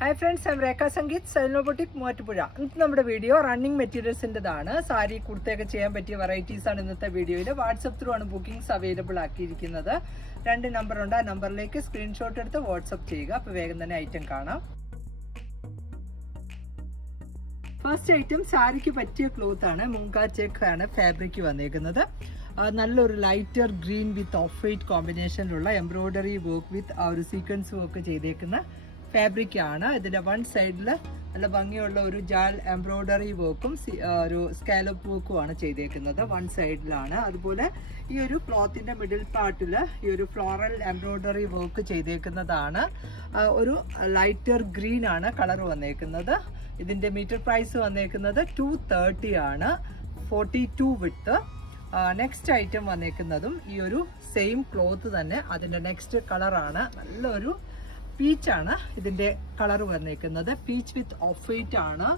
Hi friends I'm Rekha Sangeeth സൈനോബോട്ടിക് Muvattupuzha ഇന്നത്തെ നമ്മുടെ video running മെറ്റീരിയൽസിന്റെതാണ് സാരി കുർത്തയൊക്കെ ചെയ്യാൻ പറ്റിയ വെറൈറ്റീസ് ആണ് ഇന്നത്തെ വീഡിയോയിൽ വാട്സപ്പ് ത്രൂ ആണ് ബുക്കിംഗ്സ് അവൈലബിൾ ആക്കിയിരിക്കുന്നത്. രണ്ട് നമ്പറുണ്ട് ആ നമ്പറിലേക്ക് സ്ക്രീൻഷോട്ട് എടുത്ത് വാട്സപ്പ് ചെയ്യുക. അപ്പോൾ വേഗം തന്നെ ഐറ്റം കാണാം. ഫസ്റ്റ് ഐറ്റം സാരിക്ക് പറ്റിയ ക്ലോത്ത് ആണ്. മുങ്കാ ചെക്ക് ആണ് ഫാബ്രിക് വന്നേക്കുന്നത്. നല്ലൊരു lighter green with off white കോമ്പിനേഷനിലുള്ള embroidery work with ആ ഒരു സീക്വൻസ് വർക്ക് ചെയ്തേക്കുന്ന ഫാബ്രിക് ആണ് ഇതിന്റെ വൺ സൈഡിൽ നല്ല ഭംഗിയുള്ള ഒരു ജാൽ എംബ്രോയിഡറി വർക്കും ഒരു സ്കാലപ്പ് വർക്കും ആണ് ചെയ്തേക്കുന്നത് വൺ സൈഡിലാണ് അതുപോലെ ഈ ഒരു ക്ലോത്തിന്റെ മിഡിൽ പാർട്ടിൽ ഈ ഒരു ഫ്ലോറൽ എംബ്രോയിഡറി വർക്ക് ചെയ്തേക്കുന്നതാണ്. ഒരു ലൈറ്റർ ഗ്രീൻ ആണ് കളർ വന്നേക്കുന്നത്. ഇതിന്റെ മീറ്റർ പ്രൈസ് വന്നേക്കുന്നത് ടു തേർട്ടി ആണ് forty two with next item വന്നേക്കുന്നതും ഈ ഒരു സെയിം ക്ലോത്ത് തന്നെ. അതിന്റെ നെക്സ്റ്റ് കളറാണ് നല്ലൊരു പീച്ചാണ് ഇതിന്റെ കളർ വന്നേക്കുന്നത്. പീച്ച് വിത്ത് ഓഫ് വൈറ്റ് ആണ്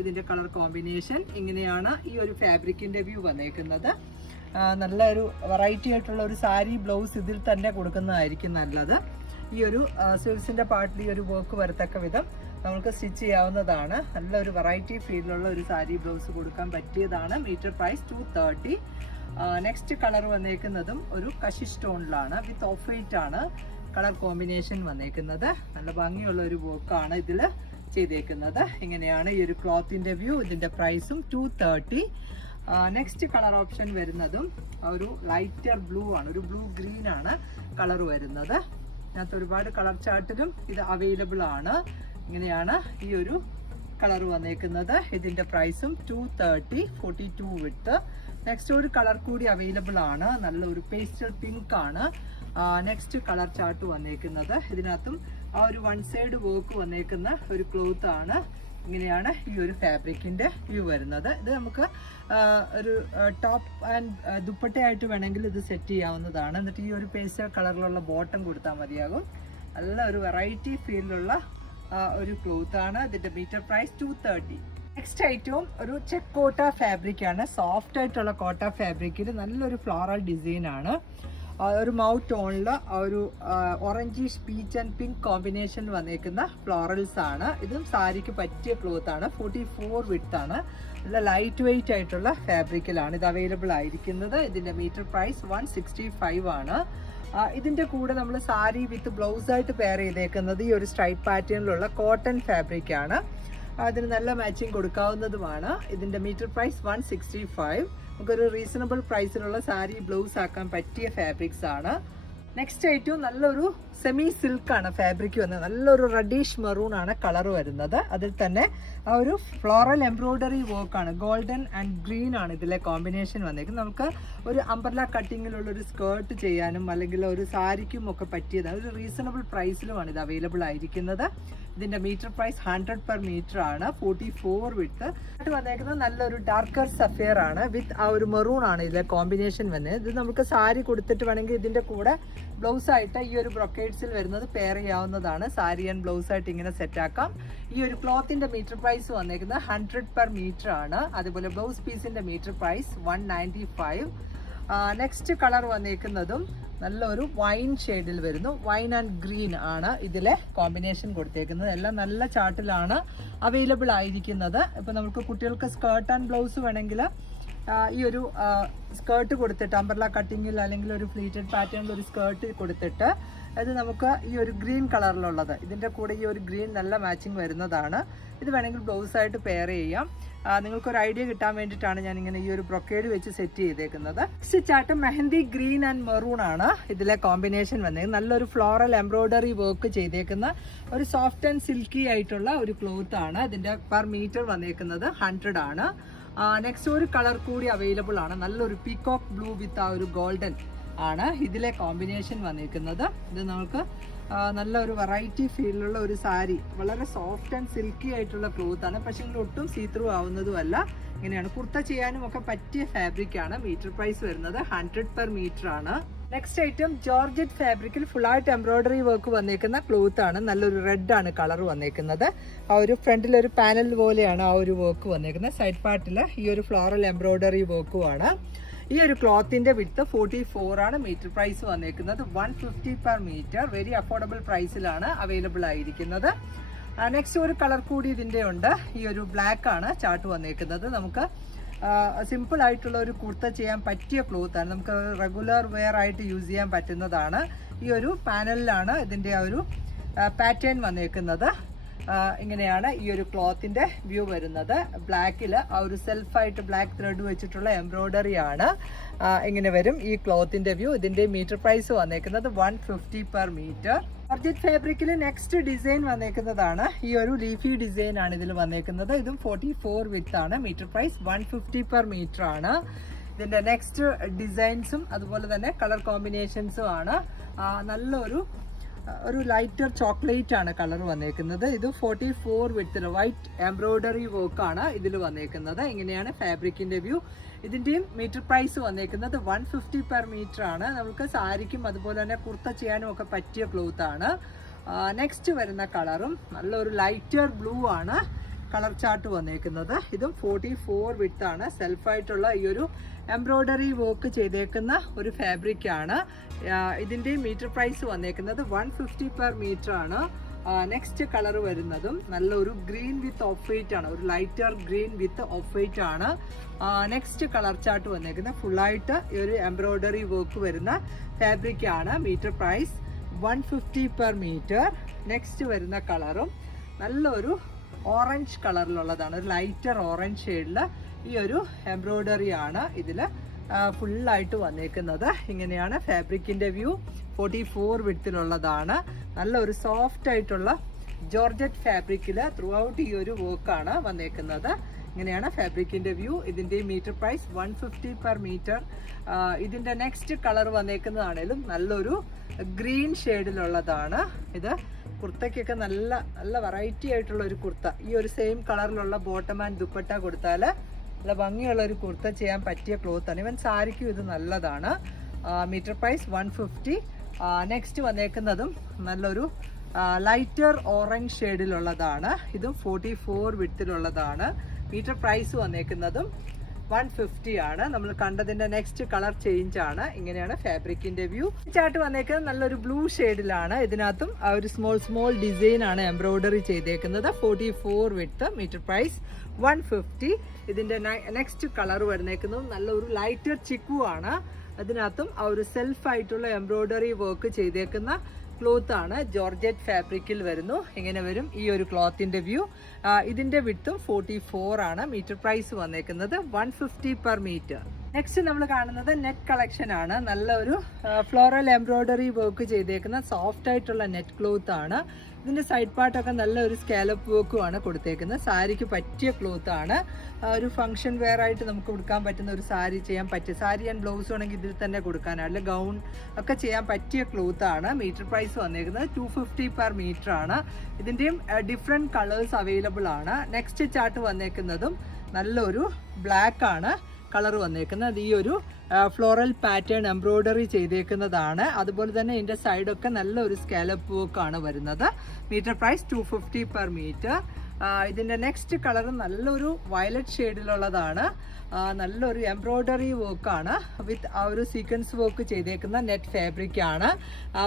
ഇതിന്റെ കളർ കോമ്പിനേഷൻ ഇങ്ങനെയാണ് ഈ ഒരു ഫാബ്രിക്കിന്റെ വ്യൂ വന്നേക്കുന്നത്. നല്ല ഒരു വെറൈറ്റി ആയിട്ടുള്ള ഒരു സാരി ബ്ലൗസ് ഇതിൽ തന്നെ കൊടുക്കുന്നതായിരിക്കും നല്ലത്. ഈ ഒരു സിൽസിന്റെ പാർട്ടിൽ ഈ ഒരു വർക്ക് വരത്തക്ക വിധം നമുക്ക് സ്റ്റിച്ച് ചെയ്യാവുന്നതാണ്. നല്ലൊരു വെറൈറ്റി ഫീലിലുള്ള ഒരു സാരി ബ്ലൗസ് കൊടുക്കാൻ പറ്റിയതാണ്. Metre price two thirty next colour വന്നേക്കുന്നതും ഒരു കശി സ്റ്റോണിലാണ് വിത്ത് ഓഫ് വൈറ്റ് ആണ്. കളർ കോമ്പിനേഷൻ വന്നേക്കുന്നത്. നല്ല ഭംഗിയുള്ള ഒരു വർക്കാണ് ഇതിൽ ചെയ്തേക്കുന്നത്. ഇങ്ങനെയാണ് ഈ ഒരു ക്ലോത്തിന്റെ വ്യൂ ഇതിന്റെ പ്രൈസും two thirty next colour option വരുന്നതും ഒരു ലൈറ്റർ ബ്ലൂ ആണ് ഒരു ബ്ലൂ ഗ്രീൻ ആണ് കളർ വരുന്നത്. ഇതിനകത്ത് ഒരുപാട് കളർ ചാർട്ടിലും ഇത് അവൈലബിൾ ആണ്. ഇങ്ങനെയാണ് ഈ ഒരു കളർ വന്നേക്കുന്നത്. ഇതിന്റെ പ്രൈസും ടു തേർട്ടി ഫോർട്ടി ടു വിട്ട്. നെക്സ്റ്റ് ഒരു കളർ കൂടി അവൈലബിൾ ആണ്. നല്ല ഒരു പേസ്റ്റൽ പിങ്ക് ആണ്. നെക്സ്റ്റ് കളർ ചാർട്ട് വന്നേക്കുന്നത്. ഇതിനകത്തും ആ ഒരു വൺ സൈഡ് വർക്ക് വന്നേക്കുന്ന ഒരു ക്ലോത്ത് ആണ്. ഇങ്ങനെയാണ് ഈ ഒരു ഫാബ്രിക്കിന്റെ വ്യൂ വരുന്നത്. ഇത് നമുക്ക് ഒരു ടോപ്പ് ആൻഡ് ദുപ്പട്ടയായിട്ട് വേണമെങ്കിൽ ഇത് സെറ്റ് ചെയ്യാവുന്നതാണ്. എന്നിട്ട് ഈ ഒരു പേസ്റ്റൽ കളറിലുള്ള ബോട്ടം കൊടുത്താൽ മതിയാകും. നല്ല ഒരു വെറൈറ്റി ഫീലിലുള്ള ഒരു ക്ലോത്ത് ആണ്. ഇതിന്റെ metre price two thirty next ഐറ്റവും ഒരു ചെക്ക് കോട്ട ഫാബ്രിക് ആണ്. സോഫ്റ്റ് ആയിട്ടുള്ള കോട്ട ഫാബ്രിക്കിൽ നല്ലൊരു ഫ്ലോറൽ ഡിസൈൻ ആണ്. ഒരു മൗത്ത് ടോണിൽ ഒരു orangish peach and pink combination വന്നേക്കുന്ന ഫ്ലോറൽസ് ആണ്. ഇതും സാരിക്ക് പറ്റിയ ക്ലോത്ത് ആണ്. ഫോർട്ടി ഫോർ വിട്ട് ആണ്. നല്ല ലൈറ്റ് വെയിറ്റ് ആയിട്ടുള്ള ഫാബ്രിക്കിലാണ് ഇത് അവൈലബിൾ ആയിരിക്കുന്നത്. ഇതിന്റെ metre price one sixty five ആണ് ഇതിന്റെ കൂടെ നമ്മൾ സാരി വിത്ത് ബ്ലൗസ് ആയിട്ട് പെയർ ചെയ്തേക്കുന്നത് ഈ ഒരു സ്ട്രൈപ്പ് പാറ്റേണിലുള്ള കോട്ടൺ ഫാബ്രിക് ആണ്. അതിന് നല്ല മാച്ചിങ് കൊടുക്കാവുന്നതുമാണ്. ഇതിന്റെ metre price one sixty five നമുക്കൊരു റീസണബിൾ പ്രൈസിലുള്ള സാരി ബ്ലൗസ് ആക്കാൻ പറ്റിയ ഫാബ്രിക്സ് ആണ്. നെക്സ്റ്റ് ഐറ്റവും നല്ലൊരു സെമി സിൽക്ക് ആണ് ഫാബ്രിക് വന്നത് നല്ലൊരു റെഡിഷ് മെറൂൺ ആണ് കളർ വരുന്നത്. അതിൽ തന്നെ ആ ഒരു ഫ്ലോറൽ എംബ്രോയിഡറി വർക്ക് ആണ്. ഗോൾഡൻ ആൻഡ് ഗ്രീൻ ആണ് ഇതിലെ കോമ്പിനേഷൻ വന്നേക്കുന്നത് നമുക്ക് ഒരു അംബർല കട്ടിങ്ങിലുള്ള ഒരു സ്കേർട്ട് ചെയ്യാനും അല്ലെങ്കിൽ ഒരു സാരിക്കും ഒക്കെ പറ്റിയത് ഒരു റീസണബിൾ പ്രൈസിലുമാണ് ഇത് അവൈലബിൾ ആയിരിക്കുന്നത്. ഇതിന്റെ metre price hundred per metre ആണ്. ഫോർട്ടി ഫോർ വിത്ത് വന്നേക്കുന്നത് നല്ലൊരു ഡാർക്കർ സഫിയർ ആണ്. വിത്ത് ആ ഒരു മെറൂൺ ആണ് ഇതിലെ കോമ്പിനേഷൻ വന്നത്. ഇത് നമുക്ക് സാരി കൊടുത്തിട്ട് വേണമെങ്കിൽ ഇതിന്റെ കൂടെ ബ്ലൗസ് ആയിട്ട് ഈ ഒരു ബ്രൊക്കേഡ്സിൽ വരുന്നത് പെയർ ചെയ്യാവുന്നതാണ്. സാരി ആൻഡ് ബ്ലൗസ് ആയിട്ട് ഇങ്ങനെ സെറ്റ് ആക്കാം. ഈ ഒരു ക്ലോത്തിന്റെ മീറ്റർ പ്രൈസ് വന്നേക്കുന്നത് ഹൺഡ്രഡ് പെർ മീറ്റർ ആണ്. അതുപോലെ ബ്ലൗസ് പീസിന്റെ metre price one ninety five next colour വന്നേക്കുന്നതും നല്ലൊരു വൈൻ ഷെയ്ഡിൽ വരുന്നു. വൈൻ ആൻഡ് ഗ്രീൻ ആണ് ഇതിലെ കോമ്പിനേഷൻ കൊടുത്തേക്കുന്നത്. എല്ലാം നല്ല ചാർട്ടിലാണ് അവൈലബിൾ ആയിരിക്കുന്നത്. ഇപ്പം നമുക്ക് കുട്ടികൾക്ക് സ്കേർട്ട് ആൻഡ് ബ്ലൗസ് വേണമെങ്കിൽ ഈ ഒരു സ്കേർട്ട് കൊടുത്തിട്ട് അമ്പർല കട്ടിങ്ങിൽ അല്ലെങ്കിൽ ഒരു ഫ്ലീറ്റഡ് പാറ്റേണിൽ ഒരു സ്കേർട്ട് കൊടുത്തിട്ട് അത് നമുക്ക് ഈ ഒരു ഗ്രീൻ കളറിലുള്ളത്. ഇതിന്റെ കൂടെ ഈ ഒരു ഗ്രീൻ നല്ല മാച്ചിങ് വരുന്നതാണ്. ഇത് വേണമെങ്കിൽ ബ്ലൗസ് ആയിട്ട് പെയർ ചെയ്യാം. നിങ്ങൾക്കൊരു ഐഡിയ കിട്ടാൻ വേണ്ടിയിട്ടാണ് ഞാൻ ഇങ്ങനെ ഈ ഒരു ബ്രൊക്കേഡ് വെച്ച് സെറ്റ് ചെയ്തേക്കുന്നത്. നെക്സ്റ്റ് ചാട്ടം മെഹന്തി ഗ്രീൻ ആൻഡ് മെറൂൺ ആണ് ഇതിലെ കോമ്പിനേഷൻ വന്നത്. നല്ലൊരു ഫ്ലോറൽ എംബ്രോയ്ഡറി വർക്ക് ചെയ്തേക്കുന്ന ഒരു സോഫ്റ്റ് ആൻഡ് സിൽക്കി ആയിട്ടുള്ള ഒരു ക്ലോത്ത് ആണ് ഇതിന്റെ പെർ മീറ്റർ വന്നേക്കുന്നത് ഹൺഡ്രഡ് ആണ്. നെക്സ്റ്റ് ഒരു കളർ കൂടി അവൈലബിൾ ആണ്. നല്ലൊരു പീക്കോക്ക് ബ്ലൂ വിത്ത് ആ ഒരു ഗോൾഡൻ ആണ് ഇതിലെ കോമ്പിനേഷൻ വന്നിരിക്കുന്നത്. ഇത് നമുക്ക് നല്ല ഒരു വെറൈറ്റി ഫീലിലുള്ള ഒരു സാരി. വളരെ സോഫ്റ്റ് ആൻഡ് സിൽക്കി ആയിട്ടുള്ള ക്ലോത്ത് ആണ്. പക്ഷേ ഒട്ടും സീത്രൂ ആവുന്നതുമല്ല. ഇങ്ങനെയാണ്. കുർത്ത ചെയ്യാനും ഒക്കെ പറ്റിയ ഫാബ്രിക് ആണ്. മീറ്റർ പ്രൈസ് വരുന്നത് ഹൺഡ്രഡ് പെർ മീറ്റർ ആണ്. നെക്സ്റ്റ് ഐറ്റം ജോർജറ്റ് ഫാബ്രിക്കിൽ ആയിട്ട് എംബ്രോയിഡറി വർക്ക് വന്നേക്കുന്ന ക്ലോത്ത് ആണ്. നല്ലൊരു റെഡ് ആണ് കളർ വന്നേക്കുന്നത് ആ ഒരു ഫ്രണ്ടിൽ ഒരു പാനൽ പോലെയാണ് ആ ഒരു വർക്ക് വന്നേക്കുന്നത് സൈഡ് പാർട്ടിൽ ഈ ഒരു ഫ്ലോറൽ എംബ്രോയിഡറി വർക്കും ആണ്. ഈ ഒരു ക്ലോത്തിന്റെ വിത്ത് ഫോർട്ടി ഫോർ ആണ് മീറ്റർ പ്രൈസ് വന്നേക്കുന്നത്. One fifty per metre very affordable പ്രൈസിലാണ് available ആയിരിക്കുന്നത്. നെക്സ്റ്റ് ഒരു കളർ കൂടി ഇതിന്റെ ഉണ്ട്. ഈ ഒരു ബ്ലാക്ക് ആണ് ചാർട്ട് വന്നേക്കുന്നത്. നമുക്ക് സിമ്പിൾ ആയിട്ടുള്ള ഒരു കുർത്ത ചെയ്യാൻ പറ്റിയ ക്ലോത്ത് ആണ്. നമുക്ക് റെഗുലർ വെയർ ആയിട്ട് യൂസ് ചെയ്യാൻ പറ്റുന്നതാണ്. ഈ ഒരു പാനലിലാണ് ഇതിന്റെ ആ ഒരു പാറ്റേൺ വന്നേക്കുന്നത്. ഇങ്ങനെയാണ് ഈ ഒരു ക്ലോത്തിന്റെ വ്യൂ വരുന്നത്. ബ്ലാക്കിൽ ആ ഒരു സെൽഫായിട്ട് ബ്ലാക്ക് ത്രെഡ് വെച്ചിട്ടുള്ള എംബ്രോയ്ഡറി ആണ്. ഇങ്ങനെ വരും ഈ ക്ലോത്തിന്റെ വ്യൂ. ഇതിന്റെ മീറ്റർ പ്രൈസ് വന്നേക്കുന്നത് വൺ ഫിഫ്റ്റി പെർ മീറ്റർ അർജറ്റ് ഫാബ്രിക്കിൽ നെക്സ്റ്റ് ഡിസൈൻ വന്നേക്കുന്നതാണ്. ഈ ഒരു ലീഫി ഡിസൈൻ ആണ് ഇതിൽ വന്നേക്കുന്നത്. ഇതും ഫോർട്ടി ഫോർ വിത്ത് ആണ്. Metre price one fifty per metre ആണ്. ഇതിന്റെ നെക്സ്റ്റ് ഡിസൈൻസും അതുപോലെ തന്നെ കളർ കോമ്പിനേഷൻസും ആണ്. നല്ലൊരു ഒരു ലൈറ്റർ ചോക്ലേറ്റ് ആണ് കളർ വന്നേക്കുന്നത്. ഇത് forty four width white embroidery work ആണ് ഇതിൽ വന്നേക്കുന്നത്. ഇങ്ങനെയാണ് ഫാബ്രിക്കിന്റെ വ്യൂ ഇതിന്റെയും മീറ്റർ പ്രൈസ് വന്നേക്കുന്നത് വൺ ഫിഫ്റ്റി പെർ മീറ്റർ ആണ്. നമുക്ക് സാരിക്കും അതുപോലെ തന്നെ കുർത്ത ചെയ്യാനും ഒക്കെ പറ്റിയ ക്ലോത്ത് ആണ്. നെക്സ്റ്റ് വരുന്ന കളറും നല്ലൊരു ലൈറ്റർ ബ്ലൂ ആണ്. കളർ ചാർട്ട് വന്നേക്കുന്നത്. ഇതും ഫോർട്ടി ഫോർ വിത്ത് ആണ്. സെൽഫായിട്ടുള്ള ഈ ഒരു എംബ്രോയ്ഡറി വർക്ക് ചെയ്തേക്കുന്ന ഒരു ഫാബ്രിക് ആണ്. ആ, ഇതിന്റെ മീറ്റർ പ്രൈസ് വന്നേക്കുന്നത് വൺ ഫിഫ്റ്റി പെർ മീറ്റർ ആണ്. നെക്സ്റ്റ് കളർ വരുന്നതും നല്ലൊരു ഗ്രീൻ വിത്ത് ഓഫ് വൈറ്റ് ആണ്. ഒരു lighter green with off white ആണ് നെക്സ്റ്റ് കളർ ചാർട്ട് വന്നേക്കുന്നത് ഫുള്ളായിട്ട് ഈ ഒരു എംബ്രോയ്ഡറി വർക്ക് വരുന്ന ഫാബ്രിക് ആണ്. Metre price one fifty per metre next വരുന്ന കളറും നല്ലൊരു ഓറഞ്ച് കളറിലുള്ളതാണ്. ഒരു ലൈറ്റർ ഓറഞ്ച് ഷെയ്ഡിൽ ഈ ഒരു എംബ്രോയ്ഡറി ആണ് ഇതിൽ ഫുള്ളായിട്ട് വന്നേക്കുന്നത്. ഇങ്ങനെയാണ് ഫാബ്രിക്കിന്റെ വ്യൂ. ഫോർട്ടി ഫോർ വിടത്തിലുള്ളതാണ് നല്ല ഒരു സോഫ്റ്റ് ആയിട്ടുള്ള ജോർജറ്റ് ഫാബ്രിക്കിൽ ത്രൂ ഔട്ട് ഈ ഒരു വർക്കാണ് വന്നേക്കുന്നത്. ഇങ്ങനെയാണ് ഫാബ്രിക്കിന്റെ വ്യൂ. ഇതിന്റെ metre price one fifty per metre ഇതിന്റെ നെക്സ്റ്റ് കളർ വന്നേക്കുന്നതാണേലും നല്ലൊരു ഗ്രീൻ ഷെയ്ഡിലുള്ളതാണ് ഇത് കുർത്തയ്ക്കൊക്കെ നല്ല നല്ല വെറൈറ്റി ആയിട്ടുള്ള ഒരു കുർത്ത. ഈ ഒരു സെയിം കളറിലുള്ള ബോട്ടം ആൻഡ് ദുപ്പട്ട കൊടുത്താൽ നല്ല ഭംഗിയുള്ള ഒരു കുർത്ത ചെയ്യാൻ പറ്റിയ ക്ലോത്ത് ആണ്. ഇവൻ സാരിക്കും ഇത് നല്ലതാണ്. Metre price one fifty next വന്നേക്കുന്നതും നല്ലൊരു ലൈറ്റർ ഓറഞ്ച് ഷെയ്ഡിലുള്ളതാണ് ഇതും ഫോർട്ടി ഫോർ വിഡ്ത്തിലുള്ളതാണ് മീറ്റർ പ്രൈസ് വന്നേക്കുന്നതും വൺ ഫിഫ്റ്റി ആണ്. നമ്മൾ കണ്ടതിന്റെ നെക്സ്റ്റ് കളർ ചേഞ്ച് ആണ്. ഇങ്ങനെയാണ് ഫാബ്രിക്കിന്റെ വ്യൂ ചാർട്ട് വന്നേക്കുന്നത് നല്ലൊരു ബ്ലൂ ഷെയ്ഡിലാണ് ഇതിനകത്തും ആ ഒരു സ്മോൾ സ്മോൾ ഡിസൈൻ ആണ് എംബ്രോയിഡറി ചെയ്തേക്കുന്നത്. Forty four width metre price one fifty ഇതിന്റെ നെക്സ്റ്റ് കളർ വരുന്നേക്കുന്നതും നല്ലൊരു ലൈറ്റർ ചിക്കു ആണ്. അതിനകത്തും ആ ഒരു സെൽഫ് ആയിട്ടുള്ള എംബ്രോയിഡറി വർക്ക് ചെയ്തേക്കുന്ന ക്ലോത്ത് ആണ്. ജോർജറ്റ് ഫാബ്രിക്കിൽ വരുന്നു. എങ്ങനെ വരും ഈ ഒരു ക്ലോത്തിന്റെ വ്യൂ ഇതിന്റെ വിട്ടും ഫോർട്ടി ഫോർ ആണ്. മീറ്റർ പ്രൈസ് വന്നേക്കുന്നത് one fifty per metre next നമ്മൾ കാണുന്നത് നെറ്റ് കളക്ഷൻ ആണ്. നല്ലൊരു ഫ്ലോറൽ എംബ്രോയിഡറി വർക്ക് ചെയ്തേക്കുന്ന സോഫ്റ്റ് ആയിട്ടുള്ള നെറ്റ് ക്ലോത്ത് ആണ്. ഇതിന്റെ സൈഡ് പാർട്ടൊക്കെ നല്ല ഒരു സ്കാലപ്പ് വർക്കും ആണ് കൊടുത്തേക്കുന്നത്. സാരിക്ക് പറ്റിയ ക്ലോത്ത് ആണ്. ഒരു ഫംഗ്ഷൻ വെയർ ആയിട്ട് നമുക്ക് കൊടുക്കാൻ പറ്റുന്ന ഒരു സാരി ചെയ്യാൻ പറ്റിയ സാരി ആൻഡ് ബ്ലൗസ് വേണമെങ്കിൽ ഇതിൽ തന്നെ കൊടുക്കാനാണ്. അല്ലെങ്കിൽ ഗൗൺ ഒക്കെ ചെയ്യാൻ പറ്റിയ ക്ലോത്ത് ആണ്. മീറ്റർ പ്രൈസ് വന്നേക്കുന്നത് ടു ഫിഫ്റ്റി പെർ മീറ്റർ ആണ്. ഇതിന്റെയും ഡിഫറെന്റ് കളേഴ്സ് അവൈലബിൾ ആണ്. നെക്സ്റ്റ് ചാർട്ട് വന്നേക്കുന്നതും നല്ലൊരു ബ്ലാക്ക് ആണ്. കളർ വന്നേക്കുന്നത് ഈ ഒരു ഫ്ലോറൽ പാറ്റേൺ എംബ്രോയിഡറി ചെയ്തേക്കുന്നതാണ്. അതുപോലെ തന്നെ ഇതിന്റെ സൈഡൊക്കെ നല്ല ഒരു സ്കാലപ്പ് വർക്കാണ് വരുന്നത്. Metre price two fifty per metre ഇതിന്റെ നെക്സ്റ്റ് കളർ നല്ലൊരു വയലറ്റ് ഷെയ്ഡിലുള്ളതാണ് നല്ലൊരു എംബ്രോയ്ഡറി വർക്കാണ് വിത്ത് ആ ഒരു സീക്വൻസ് വർക്ക് ചെയ്തേക്കുന്ന നെറ്റ് ഫാബ്രിക് ആണ്.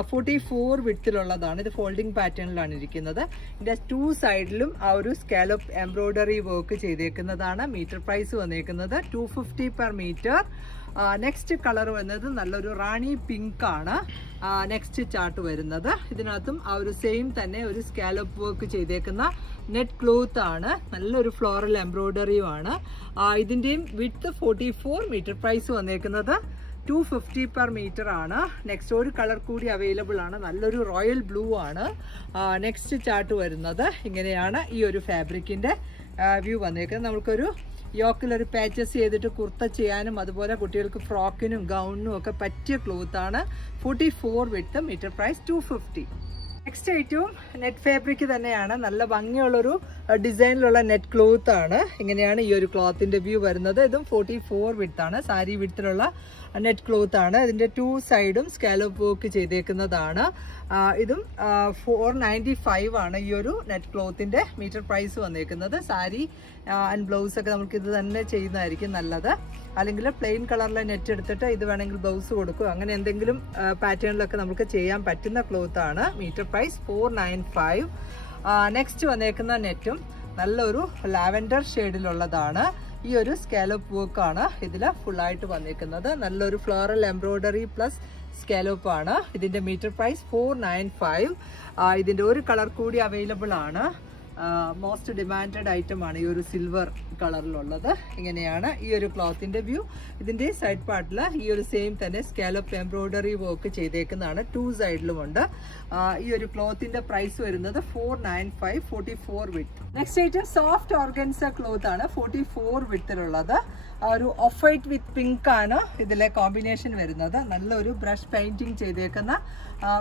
ഫോർട്ടി ഫോർ വിത്തിലുള്ളതാണ് ഇത് ഫോൾഡിംഗ് പാറ്റേണിലാണ് ഇരിക്കുന്നത്. ഇതിന്റെ ടു സൈഡിലും ആ ഒരു സ്കാലപ്പ് എംബ്രോയ്ഡറി വർക്ക് ചെയ്തേക്കുന്നതാണ്. മീറ്റർ പ്രൈസ് വന്നേക്കുന്നത് two fifty per metre next colour വരുന്നത് നല്ലൊരു റാണി പിങ്ക് ആണ്. നെക്സ്റ്റ് ചാർട്ട് വരുന്നത്. ഇതിനകത്തും ആ ഒരു സെയിം തന്നെ ഒരു സ്കാലപ്പ് വർക്ക് ചെയ്തേക്കുന്ന നെറ്റ് ക്ലോത്ത് ആണ്. നല്ലൊരു ഫ്ലോറൽ എംബ്രോയ്ഡറിയും ആണ്. ഇതിന്റെയും width forty four metre price വന്നേക്കുന്നത് ടു ഫിഫ്റ്റി പെർ മീറ്റർ ആണ്. നെക്സ്റ്റ് ഒരു കളർ കൂടി അവൈലബിൾ ആണ്. നല്ലൊരു റോയൽ ബ്ലൂ ആണ്. നെക്സ്റ്റ് ചാർട്ട് വരുന്നത്. ഇങ്ങനെയാണ് ഈ ഒരു ഫാബ്രിക്കിന്റെ വ്യൂ വന്നേക്കുന്നത്. നമുക്കൊരു യോക്കിലൊരു പാച്ചസ് ചെയ്തിട്ട് കുർത്ത ചെയ്യാനും അതുപോലെ കുട്ടികൾക്ക് ഫ്രോക്കിനും ഗൗണിനും ഒക്കെ പറ്റിയ ക്ലോത്ത് ആണ്. Forty four width metre price two fifty next ഐറ്റവും നെറ്റ് ഫാബ്രിക് തന്നെയാണ്. നല്ല ഭംഗിയുള്ളൊരു ഡിസൈനിലുള്ള നെറ്റ് ക്ലോത്ത് ആണ്. ഇങ്ങനെയാണ് ഈ ഒരു ക്ലോത്തിന്റെ വ്യൂ വരുന്നത്. ഇതും ഫോർട്ടി ഫോർ ആണ്. സാരി വിത്തിലുള്ള നെറ്റ് ക്ലോത്ത് ആണ്. ഇതിന്റെ ടു സൈഡും സ്കാലോപ്പ് വർക്ക് ചെയ്തേക്കുന്നതാണ്. ഇതും ഫോർ നയന്റി ഫൈവ് ആണ് ഈ ഒരു നെറ്റ് ക്ലോത്തിന്റെ മീറ്റർ പ്രൈസ് വന്നേക്കുന്നത്. സാരി ആൻഡ് ബ്ലൗസ് ഒക്കെ നമുക്ക് ഇത് തന്നെ ചെയ്യുന്നതായിരിക്കും നല്ലത്. അല്ലെങ്കിൽ പ്ലെയിൻ കളറിലെ നെറ്റ് എടുത്തിട്ട് ഇത് വേണമെങ്കിൽ ബ്ലൗസ് കൊടുക്കും അങ്ങനെ എന്തെങ്കിലും പാറ്റേണിലൊക്കെ നമുക്ക് ചെയ്യാൻ പറ്റുന്ന ക്ലോത്ത് ആണ്. Metre price four nine five next വന്നേക്കുന്ന നെറ്റും നല്ലൊരു ലാവൻഡർ ഷെയ്ഡിലുള്ളതാണ് ഈ ഒരു സ്കാലോപ്പ് വർക്ക് ആണ് ഇതിൽ ഫുള്ളായിട്ട് വന്നിരിക്കുന്നത്. നല്ലൊരു ഫ്ലോറൽ എംബ്രോയ്ഡറി പ്ലസ് സ്കാലോപ്പ് ആണ്. ഇതിന്റെ metre price four nine five ഇതിന്റെ ഒരു കളർ കൂടി അവൈലബിൾ ആണ്. മോസ്റ്റ് ഡിമാൻഡഡ് ഐറ്റം ആണ് ഈ ഒരു സിൽവർ കളറിലുള്ളത് ഇങ്ങനെയാണ് ഈ ഒരു ക്ലോത്തിന്റെ വ്യൂ ഇതിന്റെ സൈഡ് പാർട്ടിൽ ഈ ഒരു സെയിം തന്നെ സ്കാലപ്പ് എംബ്രോയിഡറി വർക്ക് ചെയ്തേക്കുന്നതാണ്. ടു സൈഡിലുമുണ്ട് ഈ ഒരു ക്ലോത്തിന്റെ പ്രൈസ് വരുന്നത് four nine five forty four width next item soft organza cloth ആണ് ഫോർട്ടി ഫോർ വിത്തിലുള്ളത് ഒരു ഓഫ് വൈറ്റ് വിത്ത് പിങ്ക് ആണ് ഇതിലെ കോമ്പിനേഷൻ വരുന്നത്. നല്ലൊരു ബ്രഷ് പെയിന്റിങ് ചെയ്തേക്കുന്ന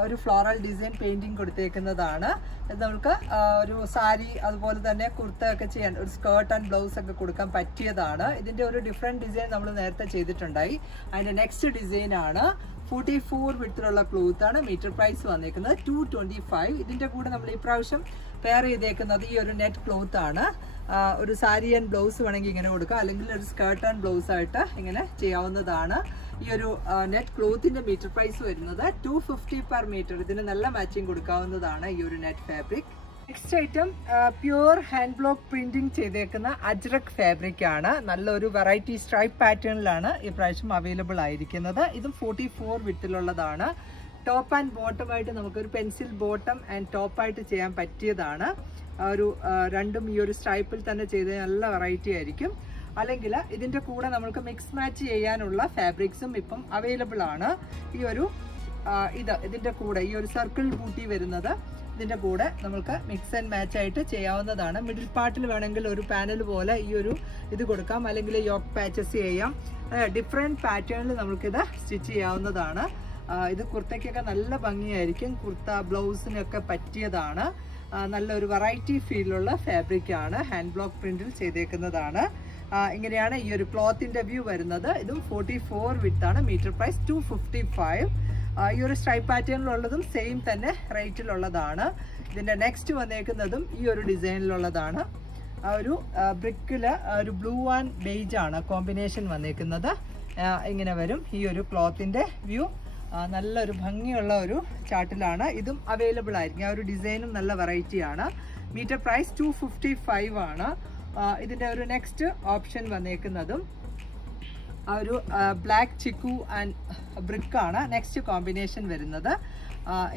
ഒരു ഫ്ലോറൽ ഡിസൈൻ പെയിന്റിങ് കൊടുത്തേക്കുന്നതാണ്. ഇത് നമുക്ക് ഒരു സാരി അതുപോലെ തന്നെ കുർത്ത ഒക്കെ ചെയ്യാൻ ഒരു സ്കേർട്ട് ആൻഡ് ബ്ലൗസ് ഒക്കെ കൊടുക്കാൻ പറ്റിയതാണ്. ഇതിന്റെ ഒരു ഡിഫറെന്റ് ഡിസൈൻ നമ്മൾ നേരത്തെ ചെയ്തിട്ടുണ്ടായി. അതിന്റെ നെക്സ്റ്റ് ഡിസൈൻ ആണ് ഫോർട്ടി ഫോർ ക്ലോത്ത് ആണ് മീറ്റർ പ്രൈസ് വന്നേക്കുന്നത് ടു ട്വന്റി ഫൈവ് ഇതിന്റെ കൂടെ നമ്മൾ ഈ പ്രാവശ്യം പെയർ ചെയ്തേക്കുന്നത് ഈ ഒരു നെറ്റ് ക്ലോത്ത് ആണ്. ഒരു സാരി ആൻഡ് ബ്ലൗസ് വേണമെങ്കിൽ ഇങ്ങനെ കൊടുക്കാം. അല്ലെങ്കിൽ ഒരു സ്കേർട്ട് ആൻഡ് ബ്ലൗസ് ആയിട്ട് ഇങ്ങനെ ചെയ്യാവുന്നതാണ്. ഈ ഒരു നെറ്റ് ക്ലോത്തിന്റെ മീറ്റർ പ്രൈസ് വരുന്നത് ടു ഫിഫ്റ്റി പെർ മീറ്റർ ഇതിന് നല്ല മാച്ചിങ് കൊടുക്കാവുന്നതാണ് ഈ ഒരു net fabric next item pure hand block printing ചെയ്തേക്കുന്ന അജ്രക് ഫാബ്രിക് ആണ്. നല്ലൊരു വെറൈറ്റി സ്ട്രൈപ്പ് പാറ്റേണിലാണ് ഈ പ്രാവശ്യം അവൈലബിൾ ആയിരിക്കുന്നത്. ഇതും ഫോർട്ടി ഫോർ വിത്തിലുള്ളതാണ് ടോപ്പ് ആൻഡ് ബോട്ടം ആയിട്ട് നമുക്കൊരു പെൻസിൽ ബോട്ടം ആൻഡ് ടോപ്പായിട്ട് ചെയ്യാൻ പറ്റിയതാണ്. ഒരു രണ്ടും ഈ ഒരു സ്ട്രൈപ്പിൽ തന്നെ ചെയ്ത് നല്ല വെറൈറ്റി ആയിരിക്കും. അല്ലെങ്കിൽ ഇതിന്റെ കൂടെ നമുക്ക് മിക്സ് മാച്ച് ചെയ്യാനുള്ള ഫാബ്രിക്സും ഇപ്പം അവൈലബിൾ ആണ്. ഈ ഒരു ഇത് ഇതിന്റെ കൂടെ ഈ ഒരു സർക്കിൾ ബൂട്ടി വരുന്നത് ഇതിന്റെ കൂടെ നമുക്ക് മിക്സ് ആൻഡ് മാച്ച് ആയിട്ട് ചെയ്യാവുന്നതാണ്. മിഡിൽ പാർട്ടിൽ വേണമെങ്കിൽ ഒരു പാനൽ പോലെ ഈ ഒരു ഇത് കൊടുക്കാം. അല്ലെങ്കിൽ യോക്ക് പാച്ചസ് ചെയ്യാം. ഡിഫറെന്റ് പാറ്റേണിൽ നമുക്കിത് സ്റ്റിച്ച് ചെയ്യാവുന്നതാണ്. ഇത് കുർത്തയ്ക്കൊക്കെ നല്ല ഭംഗിയായിരിക്കും. കുർത്ത ബ്ലൗസിനൊക്കെ പറ്റിയതാണ്. നല്ലൊരു വെറൈറ്റി ഫീലുള്ള ഫാബ്രിക് ആണ്. ഹാൻഡ് ബ്ലോക്ക് പ്രിന്റിൽ ചെയ്തേക്കുന്നതാണ്. ഇങ്ങനെയാണ് ഈ ഒരു ക്ലോത്തിന്റെ വ്യൂ വരുന്നത്. ഇതും ഫോർട്ടി ഫോർ വിത്ത് ആണ്. Metre price two fifty five ഈ ഒരു സ്ട്രൈപ്പ് പാറ്റേണിലുള്ളതും സെയിം തന്നെ റേറ്റിലുള്ളതാണ് ഇതിന്റെ നെക്സ്റ്റ് വന്നേക്കുന്നതും ഈ ഒരു ഡിസൈനിലുള്ളതാണ് ഒരു ബ്രിക്കിൽ ഒരു ബ്ലൂ ആൻഡ് ബേജ് ആണ് കോമ്പിനേഷൻ വന്നേക്കുന്നത്. ഇങ്ങനെ വരും ഈ ഒരു ക്ലോത്തിന്റെ വ്യൂ നല്ലൊരു ഭംഗിയുള്ള ഒരു ചാട്ടിലാണ്. ഇതും അവൈലബിൾ ആയിരിക്കും. ആ ഒരു ഡിസൈനും നല്ല വെറൈറ്റിയാണ് metre price two fifty five ആണ്. ഇതിന്റെ ഒരു നെക്സ്റ്റ് ഓപ്ഷൻ വന്നേക്കുന്നതും ആ ഒരു ബ്ലാക്ക് ചിക്കു ആൻഡ് ബ്രിക്ക് ആണ് നെക്സ്റ്റ് കോമ്പിനേഷൻ വരുന്നത്.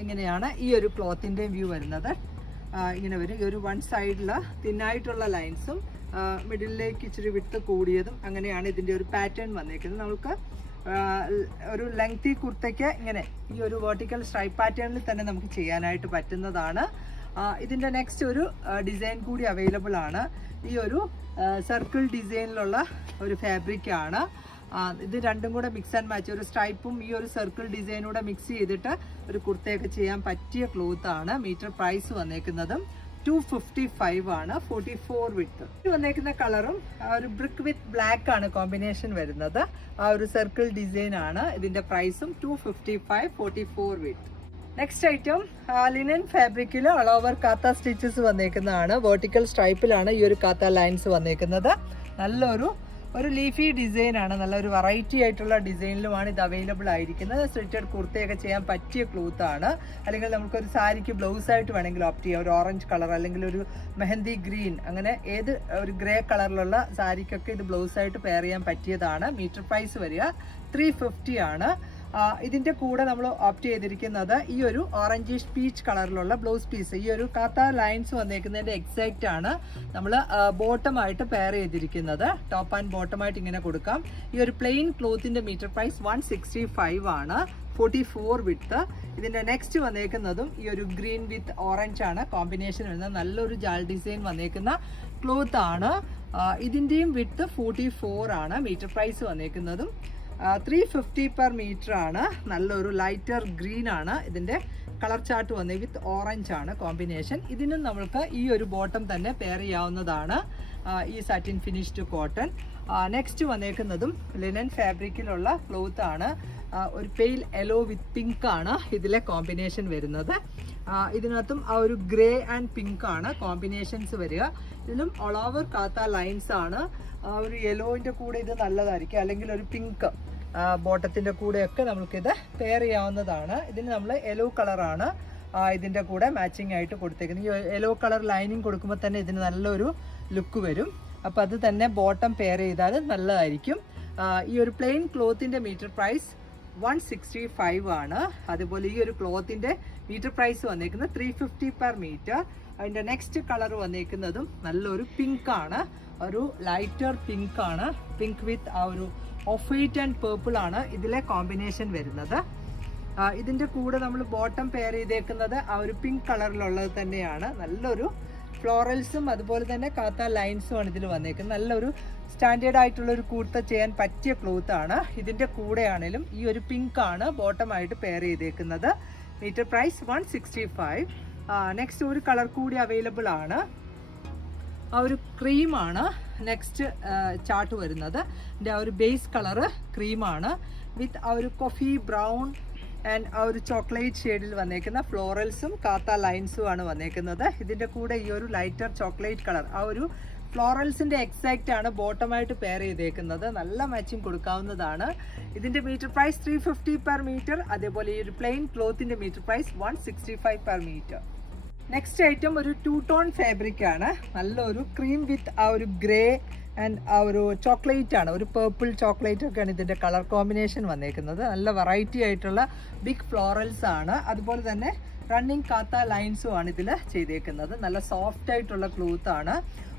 ഇങ്ങനെയാണ് ഈ ഒരു ക്ലോത്തിന്റെ വ്യൂ വരുന്നത്. ഇങ്ങനെ വരും. ഈ ഒരു വൺ സൈഡിൽ തിന്നായിട്ടുള്ള ലൈൻസും മിഡിലേക്ക് ഇച്ചിരി വിട്ട് കൂടിയതും അങ്ങനെയാണ് ഇതിന്റെ ഒരു പാറ്റേൺ വന്നേക്കുന്നത്. നമുക്ക് ഒരു ലെങ്തി കുർത്തയ്ക്ക് ഇങ്ങനെ ഈ ഒരു വെർട്ടിക്കൽ സ്ട്രൈപ്പ് പാറ്റേണിൽ തന്നെ നമുക്ക് ചെയ്യാനായിട്ട് പറ്റുന്നതാണ്. ഇതിന്റെ നെക്സ്റ്റ് ഒരു ഡിസൈൻ കൂടി അവൈലബിൾ ആണ്. ഈ ഒരു സർക്കിൾ ഡിസൈനിലുള്ള ഒരു ഫാബ്രിക് ആണ്. ഇത് രണ്ടും കൂടെ മിക്സ് ആൻഡ് മാച്ച് ഒരു സ്ട്രൈപ്പും ഈ ഒരു സർക്കിൾ ഡിസൈനും കൂടെ മിക്സ് ചെയ്തിട്ട് ഒരു കുർത്തയൊക്കെ ചെയ്യാൻ പറ്റിയ ക്ലോത്താണ് മീറ്റർ പ്രൈസ് വന്നേക്കുന്നതും. ടു ഫിഫ്റ്റി ഫൈവ് ആണ് ഫോർട്ടി ഫോർ വിത്ത് വന്നേക്കുന്ന കളറും ഒരു ബ്രിക്ക് വിത്ത് ബ്ലാക്ക് ആണ് കോമ്പിനേഷൻ വരുന്നത്. ആ ഒരു സർക്കിൾ ഡിസൈൻ ആണ്. ഇതിന്റെ പ്രൈസും two fifty five forty four width next item linen ഫാബ്രിക്കിൽ ഓൾ ഓവർ കാത്ത സ്റ്റിച്ചസ് വന്നേക്കുന്നതാണ്. വെർട്ടിക്കൽ സ്ട്രൈപ്പിലാണ് ഈ ഒരു കാത്ത ലൈൻസ് വന്നേക്കുന്നത്. നല്ലൊരു ഒരു ലീഫി ഡിസൈൻ ആണ്. നല്ല ഒരു വെറൈറ്റി ആയിട്ടുള്ള ഡിസൈനിലുമാണ് ഇത് അവൈലബിൾ ആയിരിക്കുന്നത്. സ്റ്റിറ്റഡ് കുർത്തയൊക്കെ ചെയ്യാൻ പറ്റിയ ക്ലോത്ത് ആണ്. അല്ലെങ്കിൽ നമുക്കൊരു സാരിക്ക് ബ്ലൗസ് ആയിട്ട് വേണമെങ്കിൽ ഓപ്റ്റ് ചെയ്യാം. ഒരു ഓറഞ്ച് കളർ അല്ലെങ്കിൽ ഒരു മെഹന്തി ഗ്രീൻ അങ്ങനെ ഏത് ഒരു ഗ്രേ കളറിലുള്ള സാരിക്കൊക്കെ ഇത് ബ്ലൗസ് ആയിട്ട് പെയർ ചെയ്യാൻ പറ്റിയതാണ്. മീറ്റർ പ്രൈസ് വരിക ത്രീ ആണ്. ആ, ഇതിന്റെ കൂടെ നമ്മൾ ഓപ്റ്റ് ചെയ്തിരിക്കുന്നത് ഈ ഒരു ഓറഞ്ചിഷ് പീച്ച് കളറിലുള്ള ബ്ലൗസ് പീസ് ഈ ഒരു കാത്ത ലൈൻസ് വന്നേക്കുന്നതിന്റെ എക്സാക്റ്റ് ആണ് നമ്മൾ ബോട്ടമായിട്ട് പെയർ ചെയ്തിരിക്കുന്നത്. ടോപ്പ് ആൻഡ് ബോട്ടമായിട്ട് ഇങ്ങനെ കൊടുക്കാം. ഈ ഒരു plain ക്ലോത്തിന്റെ metre price one sixty five ആണ്. ഫോർട്ടി ഫോർ വിത്ത് ഇതിന്റെ നെക്സ്റ്റ് വന്നേക്കുന്നതും ഈ ഒരു ഗ്രീൻ വിത്ത് ഓറഞ്ച് ആണ്. കോമ്പിനേഷൻ വരുന്നത് നല്ലൊരു ജാൾ ഡിസൈൻ വന്നേക്കുന്ന ക്ലോത്ത് ആണ്. ഇതിന്റെയും വിത്ത് ഫോർട്ടി ഫോർ ആണ്. മീറ്റർ പ്രൈസ് വന്നേക്കുന്നതും. ത്രീ ഫിഫ്റ്റി പെർ മീറ്റർ ആണ്. നല്ലൊരു ലൈറ്റർ ഗ്രീൻ ആണ്. ഇതിന്റെ കളർ ചാർട്ട് വന്നത് വിത്ത് ഓറഞ്ച് ആണ് കോമ്പിനേഷൻ ഇതിനും നമ്മൾക്ക് ഈ ഒരു ബോട്ടം തന്നെ പെയർ ചെയ്യാവുന്നതാണ്. ഈ സാറ്റിൻ ഫിനിഷ്ഡ് കോട്ടൺ നെക്സ്റ്റ് വന്നേക്കുന്നതും ലിനൻ ഫാബ്രിക്കിലുള്ള ക്ലോത്ത് ആണ്. ഒരു പെയിൽ യെല്ലോ വിത്ത് പിങ്ക് ആണ് ഇതിലെ കോമ്പിനേഷൻ വരുന്നത്. ഇതിനകത്തും ആ ഒരു ഗ്രേ ആൻഡ് പിങ്ക് ആണ് കോമ്പിനേഷൻസ് വരിക. ഇതിലും ഓൾ ഓവർ കാത്ത ലൈൻസ് ആണ്. ആ ഒരു യെല്ലോവിന്റെ കൂടെ ഇത് നല്ലതായിരിക്കും. അല്ലെങ്കിൽ ഒരു പിങ്ക് ബോട്ടത്തിന്റെ കൂടെയൊക്കെ നമുക്കിത് പെയർ ചെയ്യാവുന്നതാണ്. ഇതിന് നമ്മൾ യെല്ലോ കളറാണ് ആ, ഇതിന്റെ കൂടെ മാച്ചിങ് ആയിട്ട് കൊടുത്തേക്കുന്നത്. ഈ യെല്ലോ കളർ ലൈനിങ് കൊടുക്കുമ്പോൾ തന്നെ ഇതിന് നല്ലൊരു ലുക്ക് വരും. അപ്പോൾ അത് തന്നെ ബോട്ടം പെയർ ചെയ്താൽ നല്ലതായിരിക്കും. ഈ ഒരു plain ക്ലോത്തിന്റെ metre price one sixty five ആണ്. അതുപോലെ ഈ ഒരു ക്ലോത്തിന്റെ മീറ്റർ പ്രൈസ് വന്നേക്കുന്നത് ത്രീ ഫിഫ്റ്റി പെർ മീറ്റർ അതിന്റെ നെക്സ്റ്റ് കളർ വന്നേക്കുന്നതും നല്ലൊരു പിങ്ക് ആണ്. ഒരു ലൈറ്റർ പിങ്ക് ആണ്. പിങ്ക് വിത്ത് ആ ഒരു ഓഫ് വൈറ്റ് ആൻഡ് പേർപ്പിൾ ആണ് ഇതിലെ കോമ്പിനേഷൻ വരുന്നത്. ഇതിന്റെ കൂടെ നമ്മൾ ബോട്ടം പെയർ ചെയ്തേക്കുന്നത് ആ ഒരു പിങ്ക് കളറിലുള്ളത് തന്നെയാണ്. നല്ലൊരു ഫ്ലോറൽസും അതുപോലെ തന്നെ കാത്ത ലൈൻസും ആണ് ഇതിൽ വന്നേക്കുന്നത്. നല്ലൊരു സ്റ്റാൻഡേർഡ് ആയിട്ടുള്ള ഒരു കൂർത്ത ചെയ്യാൻ പറ്റിയ ക്ലോത്ത് ആണ്. ഇതിന്റെ കൂടെ ആണെങ്കിലും ഈ ഒരു പിങ്ക് ആണ് ബോട്ടം ആയിട്ട് പെയർ ചെയ്തേക്കുന്നത്. Metre price one sixty five next ഒരു കളർ കൂടി അവൈലബിൾ ആണ്. ആ ഒരു ക്രീമാണ് നെക്സ്റ്റ് ചാർട്ട് വരുന്നത്. എന്റെ ആ ഒരു ബേസ് കളറ് ക്രീമാണ് വിത്ത് ആ ഒരു കൊഫി ബ്രൗൺ ആൻഡ് ആ ഒരു ചോക്ലേറ്റ് ഷെയ്ഡിൽ വന്നേക്കുന്ന ഫ്ലോറൽസും കാത്ത ലൈൻസും ആണ് വന്നേക്കുന്നത്. ഇതിന്റെ കൂടെ ഈ ഒരു ലൈറ്റർ ചോക്ലേറ്റ് കളർ ആ ഒരു ഫ്ലോറൽസിന്റെ എക്സാക്റ്റ് ആണ് ബോട്ടമായിട്ട് പെയർ ചെയ്തേക്കുന്നത്. നല്ല മാച്ചിങ് കൊടുക്കാവുന്നതാണ്. ഇതിന്റെ metre price three fifty per metre അതേപോലെ ഈ ഒരു plain ക്ലോത്തിന്റെ metre price one per metre next item ഒരു ടു ടോൺ ഫാബ്രിക് ആണ്. നല്ലൊരു ക്രീം വിത്ത് ആ ഒരു ഗ്രേ ആൻഡ് ആ ഒരു ചോക്ലേറ്റ് ആണ്. ഒരു പേർപ്പിൾ ചോക്ലേറ്റ് ഒക്കെയാണ് ഇതിന്റെ കളർ കോമ്പിനേഷൻ വന്നേക്കുന്നത്. നല്ല വെറൈറ്റി ആയിട്ടുള്ള ബിഗ് ഫ്ലോറൽസ് ആണ്. അതുപോലെ തന്നെ റണ്ണിങ് കാത്ത ലൈൻസും ആണ് ഇതിൽ ചെയ്തേക്കുന്നത്. നല്ല സോഫ്റ്റ് ആയിട്ടുള്ള ക്ലോത്ത് ആണ്.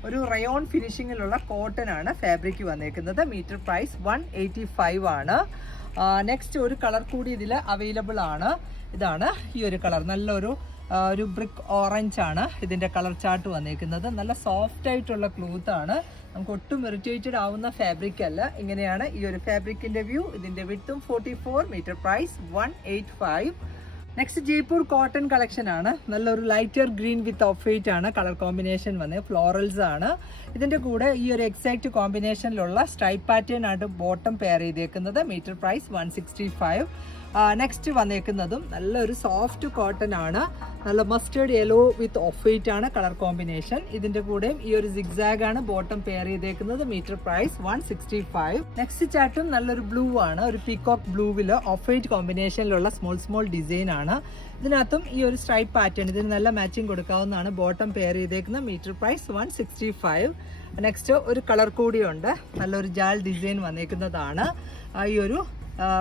ഒരു റയോൺ ഫിനിഷിങ്ങിലുള്ള കോട്ടൺ ആണ് ഫാബ്രിക് വന്നേക്കുന്നത്. മീറ്റർ പ്രൈസ് വൺ ആണ്. നെക്സ്റ്റ് ഒരു കളർ കൂടി ഇതിൽ അവൈലബിൾ ആണ്. ഇതാണ് ഈ ഒരു കളർ. നല്ലൊരു ഒരു ബ്രിക്ക് ഓറഞ്ച് ആണ് ഇതിന്റെ കളർ ചാർട്ട് വന്നിരിക്കുന്നത് നല്ല സോഫ്റ്റ് ആയിട്ടുള്ള ക്ലോത്ത് ആണ്. നമുക്ക് ഒട്ടും ഇറിറ്റേറ്റഡ് ആവുന്ന ഫാബ്രിക് അല്ല. ഇങ്ങനെയാണ് ഈ ഒരു ഫാബ്രിക്കിന്റെ വ്യൂ ഇതിന്റെ വിട്ടും forty four metre price one eight five next Jaipur cotton collection ആണ്. നല്ലൊരു lighter green with off white ആണ്. കളർ കോമ്പിനേഷൻ വന്നത് ഫ്ലോറൽസ് ആണ്. ഇതിന്റെ കൂടെ ഈ ഒരു എക്സാക്ട് കോമ്പിനേഷനിലുള്ള സ്ട്രൈപ്പ് പാറ്റേൺ ആണ് ബോട്ടം പെയർ ചെയ്തേക്കുന്നത്. Metre price one sixty five next വന്നേക്കുന്നതും നല്ലൊരു സോഫ്റ്റ് കോട്ടൺ ആണ്. നല്ല mustard yellow with off white ആണ് കളർ കോമ്പിനേഷൻ ഇതിന്റെ കൂടെയും ഈ ഒരു സിഗ്സാഗ് ആണ് ബോട്ടം പെയർ ചെയ്തേക്കുന്നത് metre price one sixty five next ചാർട്ടും നല്ലൊരു ബ്ലൂ ആണ്. ഒരു പീകോക്ക് ബ്ലൂവിൽ ഓഫ് വൈറ്റ് കോമ്പിനേഷനിലുള്ള സ്മോൾ സ്മോൾ ഡിസൈൻ ആണ്. ഇതിനകത്തും ഈ ഒരു സ്ട്രൈപ്പ് പാറ്റേൺ ഇതിന് നല്ല മാച്ചിങ് കൊടുക്കാവുന്നതാണ്. ബോട്ടം പെയർ ചെയ്തേക്കുന്ന metre price one sixty five next ഒരു കളർ കൂടിയുണ്ട് നല്ലൊരു ജാൽ ഡിസൈൻ വന്നേക്കുന്നതാണ്. ഈ ഒരു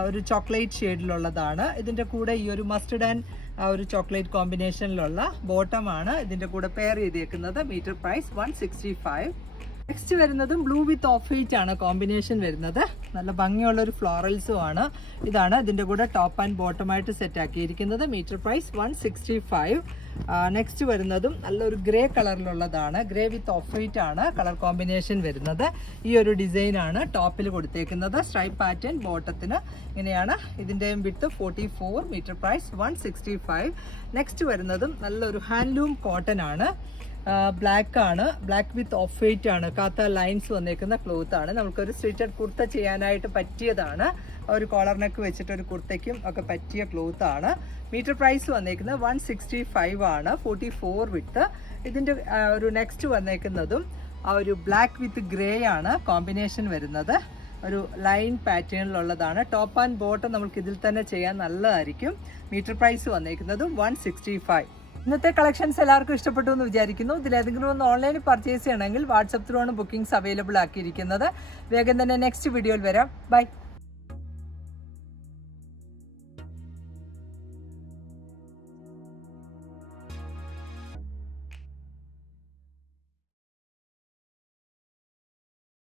ഒരു ചോക്ലേറ്റ് ഷെയ്ഡിലുള്ളതാണ്. ഇതിന്റെ കൂടെ ഈ ഒരു മസ്റ്റർഡ് ആൻഡ് ഒരു ചോക്ലേറ്റ് കോമ്പിനേഷനിലുള്ള ബോട്ടമാണ് ഇതിന്റെ കൂടെ പെയർ ചെയ്തേക്കുന്നത്. Metre price one sixty five next വരുന്നതും ബ്ലൂ വിത്ത് ഓഫ് വൈറ്റ് ആണ് കോമ്പിനേഷൻ വരുന്നത്. നല്ല ഭംഗിയുള്ള ഒരു ഫ്ലോറൽസും ആണ്. ഇതാണ് ഇതിന്റെ കൂടെ ടോപ്പ് ആൻഡ് ബോട്ടം ആയിട്ട് set ആക്കിയിരിക്കുന്നത്. Metre price one sixty five next വരുന്നതും നല്ലൊരു ഗ്രേ കളറിലുള്ളതാണ് ഗ്രേ വിത്ത് ഓഫ് വൈറ്റ് ആണ് കളർ കോമ്പിനേഷൻ വരുന്നത്. ഈ ഒരു ഡിസൈൻ ആണ് ടോപ്പിൽ കൊടുത്തേക്കുന്നത്. സ്ട്രൈപ്പ് പാറ്റേൺ ബോട്ടത്തിന് ഇങ്ങനെയാണ്. ഇതിന്റെയും width forty four metre price one sixty five next വരുന്നതും നല്ലൊരു ഹാൻഡ്ലൂം കോട്ടൺ ആണ്. ബ്ലാക്ക് ആണ് ബ്ലാക്ക് വിത്ത് ഓഫ് വൈറ്റ് ആണ്. കാത്ത ലൈൻസ് വന്നേക്കുന്ന ക്ലോത്ത് ആണ്. നമുക്കൊരു സ്റ്റിച്ചഡ് കുർത്ത ചെയ്യാനായിട്ട് പറ്റിയതാണ്. ഒരു കോളർ നെക്ക് വെച്ചിട്ട് ഒരു കുർത്തയ്ക്കും ഒക്കെ പറ്റിയ ക്ലോത്ത് ആണ്. മീറ്റർ പ്രൈസ് വന്നേക്കുന്നത് വൺ സിക്സ്റ്റി ഫൈവ് ആണ്. ഫോർട്ടി ഫോർ വിത്ത് ഇതിന്റെ ഒരു നെക്സ്റ്റ് വന്നേക്കുന്നതും ആ ഒരു ബ്ലാക്ക് വിത്ത് ഗ്രേ ആണ് കോമ്പിനേഷൻ വരുന്നത്. ഒരു ലൈൻ പാറ്റേണിലുള്ളതാണ്. ടോപ്പ് ആൻഡ് ബോട്ടം നമുക്ക് ഇതിൽ തന്നെ ചെയ്യാൻ നല്ലതായിരിക്കും. മീറ്റർ പ്രൈസ് വന്നേക്കുന്നത് വൺ സിക്സ്റ്റി ഫൈവ്. ഇന്നത്തെ കളക്ഷൻസ് എല്ലാവർക്കും ഇഷ്ടപ്പെട്ടു എന്ന് വിചാരിക്കുന്നു. ഇതിലേതെങ്കിലും ഒന്ന് ഓൺലൈനിൽ പർച്ചേസ് ചെയ്യണമെങ്കിൽ വാട്സപ്പ് ത്രൂ ആണ് ബുക്കിംഗ്സ് അവൈലബിൾ ആക്കിയിരിക്കുന്നത്. വേഗം തന്നെ നെക്സ്റ്റ് വീഡിയോയിൽ വരാം. ബൈ